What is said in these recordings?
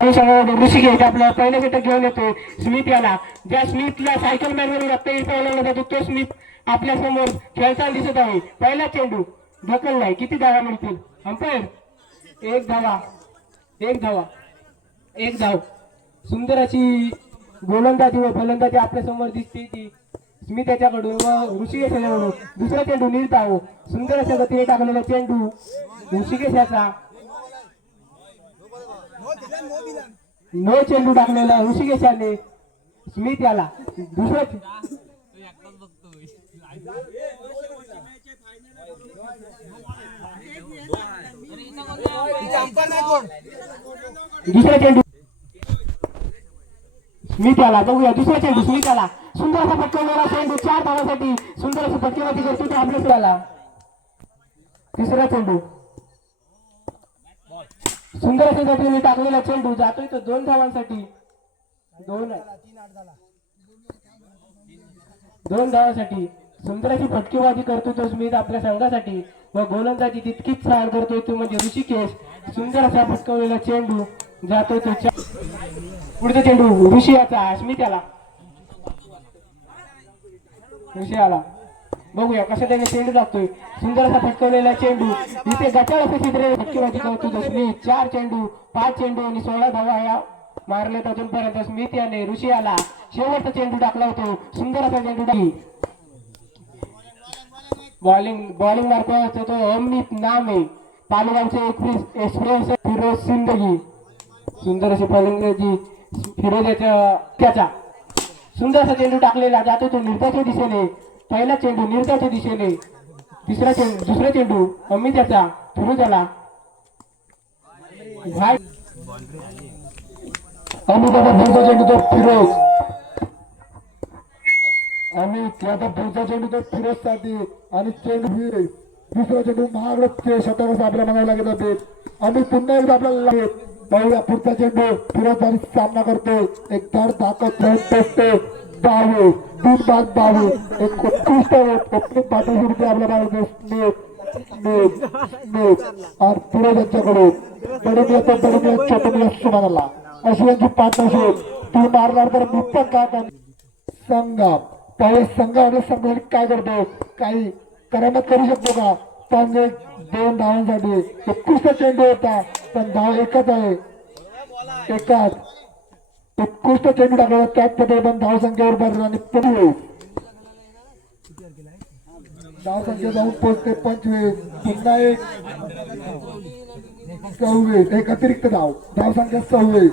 ऋषिकेश आपला पहिला षटक घेऊन येतोय स्मिथ याला. ज्या स्मिथला सायकल मॅन म्हणून आता पळवला जातो तो स्मिथ आपल्या समोर खेळताना दिसत आहे. पहिला चेंडू ढकललाय. किती धावा मिळतील अंपायर? एक धावा, एक धावा, एक धाव. सुंदर अशी गोलंदाजी व फलंदाजी आपल्या समोर दिसते ती स्मिथ याच्याकडून व ऋषिकेश याच्याकडून. दुसरा चेंडू निर्धाव. सुंदर अशा गतीने टाकलेला चेंडू ऋषिकेश याचा. नो चेंडू टाकलेला ऋषिकेशाने स्मिथ याला. दुसरा चेंडू स्मिथ याला. बघूया दुसरा चेंडू स्मिथ याला. सुंदर असा पटकवलेला चेंडू 4 धावांसाठी. सुंदर अशी फटकेबाजी करतो तो आपल्या याला. तिसरा चेंडू सुंदर अशा गतीने टाकलेला चेंडू जातोय तो 2 धावांसाठी. 2 धावांसाठी सुंदर अशी फटकेबाजी करतो तो स्मिथ आपल्या संघासाठी व गोलंदाजी तितकीच छान करतोय तो म्हणजे ऋषिकेश. सुंदर असा फटकवलेला चेंडू जातोय तो. पुढचा चेंडू ऋषियाचा. स्मिथ याला. ऋषियाला बघूया कसा त्याने चेंडू टाकतोय. सुंदर असा फटकवलेला चेंडू इथे गटाळ असे चित्र फटकेबाजी करतो तो स्मिथ. 4 चेंडू 5 चेंडू आणि 16 धावा या मारलेत अजूनपर्यंत स्मिथ याने. ऋषियाला शेवटचा चेंडू टाकला होतो. सुंदर असा चेंडू टाकली. बॉलिंग मारतो तो अमित नाम आहे पालगावचे एक्सप्रेस फिरोज सिंदगी. सुंदर अशी फलंदाजी फिरोज त्याचा. सुंदर असा चेंडू टाकलेला जातो तो निर्धाच्या दिशेने. पहिला चेंडू निर्धाच्या दिशेने. दुसरा चेंडू अमित याचा फिरोज याला. अमिताचा पुढचा चेंडू तो फिरोज. अमित याचा पुढचा चेंडू तो फिरोज साठी आणि चेंडू दुसरा चेंडू महाराष्ट्र शतक आपल्या म्हणायला लागेल होते. आम्ही पुन्हा एकदा आपल्याला लागेल. पाहूया पुढचा चेंडू फिरोज आणि सामना करतो. एक धड ताकद पोचते 22 3 बाद 22 एक उत्कृष्ट ओपनिंग पार्टनरशिप आपल्या भारत और फिरोज यांच्याकडून पडून येतो. छोटून सुमाराला अशी यांची पार्टनरशिप. ती मारणार तर मुक्त का संघ त्यावेळेस संघ काय करतो? काही करामत करू शकतो का? पण 2 धावांसाठी उत्कृष्ट चेंडू होता पण धाव एकच आहे. एकाच उत्कृष्ट चेंडू टाकला त्याच पद्धतीने पण धाव संख्येवर भरला आणि पुढे धाव संख्या जाऊन पोहोचते 25. पुन्हा एक 26 एक अतिरिक्त धाव संख्या 26.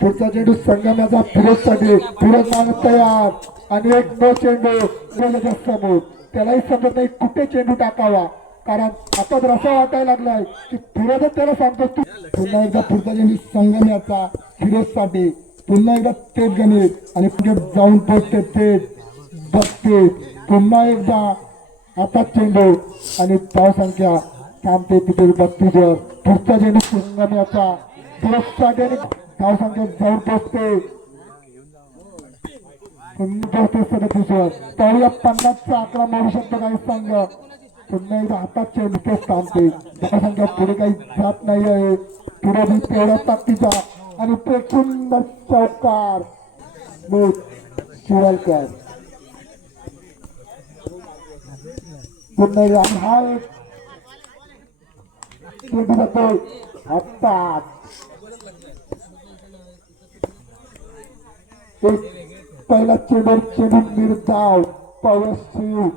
पुढचा चेंडू संगमाचा फिरोज साठी. फिरोज मागत तयार आणि एक नो चेंडू फिरोजच्या समोर. त्यालाही समजत नाही कुठे चेंडू टाकावा कारण आता तर असं वाटायला लागलाय की फिरोजच त्याला सांगतो तू. पुन्हा एकदा पुढचा चेंडू संगमाचा फिरोज साठी. पुन्हा एकदा तेच गणित आणि पुढे जाऊन पोचते तेच बघते. पुन्हा एकदा आता चेंडू आणि धाव संख्या थांबते तिथे 32 वर. पुढचा चेंडू संगमाचा फिरोज साठी आणि धाव संख्या जाऊन पोचते 37 वर. पाहूया 50चा आकडा मारू शकतो काही संघ. पुन्हा एकदा हातात चेंडू तेच थांबते. धाव संख्या पुढे काही जात नाही आहे. पुढे तेवढ्या ताकदीचा आणि पेटून चौकार शिवलकर. पुन्हा एकदा हा एक चेंडू जातो हातात. पहिला चेंडू निर्धाव पवन शिव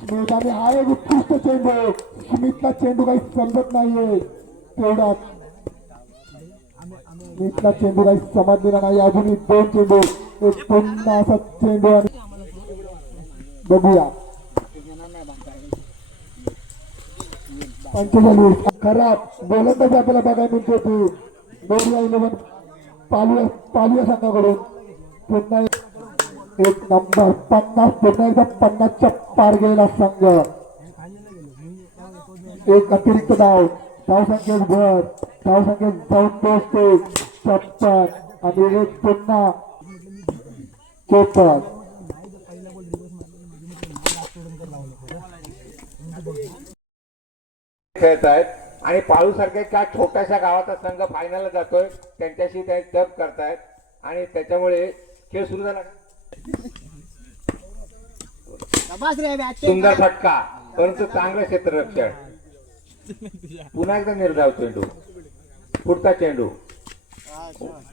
स्मिथ आणि हा एक उत्कृष्ट चेंडू. स्मिथला चेंडू काही समजत नाहीये तेवढा. स्मिथला चेंडू काही समजलेला नाही. अजूनही 2 चेंडू. एक पुन्हा असा चेंडू आणि बघूया 45 खराब गोलंदाजी आपल्याला बघायला मिळते ती मोरिया 11 पालुया संघाकडून. पुन्हा 1 नंबर 50. पुन्हा एकदा 50च्या पार गेलेला संघ. एक अतिरिक्त धाव संख्येत भर. धाव संख्येत जाऊन पोहोचते 56 आणि एक पुन्हा 54. खेळत आहेत आणि पाळू सारख्या का छोट्याशा गावाचा संघ फायनलला जातोय, त्यांच्याशी ते टप करतायत आणि त्याच्यामुळे खेळ सुरू झाला. सुंदर फटका, परंतु चांगलं क्षेत्ररक्षण. पुन्हा एकदा निर्धाव चेंडू, पुढचा चेंडू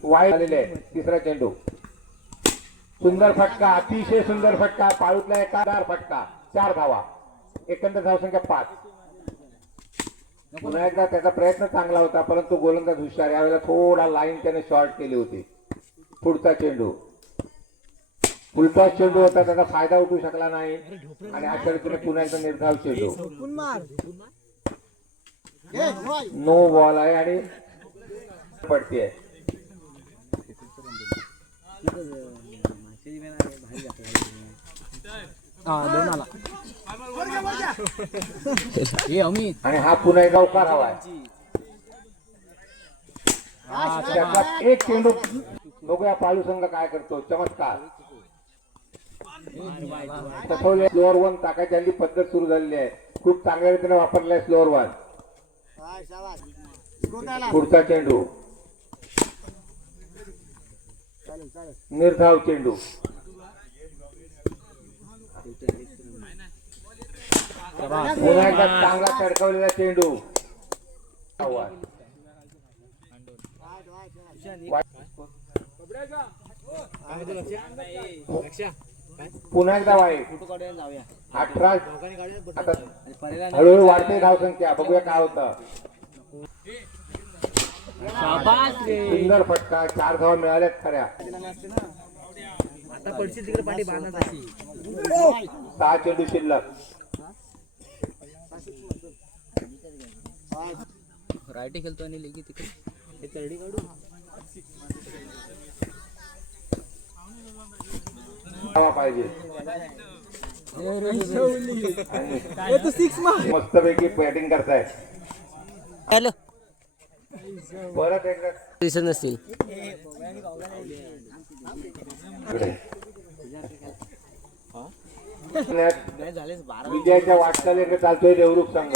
वाईट झालेले आहे. तिसरा चेंडू, सुंदर फटका, अतिशय सुंदर फटका. पाळूतला एकादार फटका, 4 धावा, एकंदर धावसंख्या 5. पुन्हा एकदा त्याचा प्रयत्न चांगला होता, परंतु गोलंदाज हुशार. यावेळेला थोडा लाईन त्याने शॉर्ट केली होती. पुढचा चेंडू, उलटा चेंडू होता, त्याचा फायदा उठू शकला नाही आणि अशा रीतीने पुन्हा एकदा निर्धाव चेंडू. नो बॉल आहे आणि पडते. आणि हा पुन्हा एकदा उकार हवाय. त्याचा एक चेंडू. बघूया पाळू संघ काय करतो. चमत्कार. स्लोअर 1 टाकायची हल्ली पद्धत सुरू झालेली आहे. खूप चांगल्या रीतीने वापरलाय स्लोअर 1. पुढचा चेंडू, निर्धाव चेंडू. पुन्हा एकदा चांगला तडकवलेला चेंडू. पुन्हा एकदा वाईट. 18. आता हळूहळू वाढते धावसंख्या. बघूया काय होतं. सुंदर फटका, 4 धावा मिळाल्यात खऱ्या. 6 चेंडू शिल्लक. रायटी खेळतो आणि लेगी तिकडे हे तरडी काढू. पाहिजे मस्तपैकी बॅटिंग करतायत. हॅलो परत एकदा दिसत नसतील. विजयाच्या वाटचालीकडे चालतोय देवरूख संघ.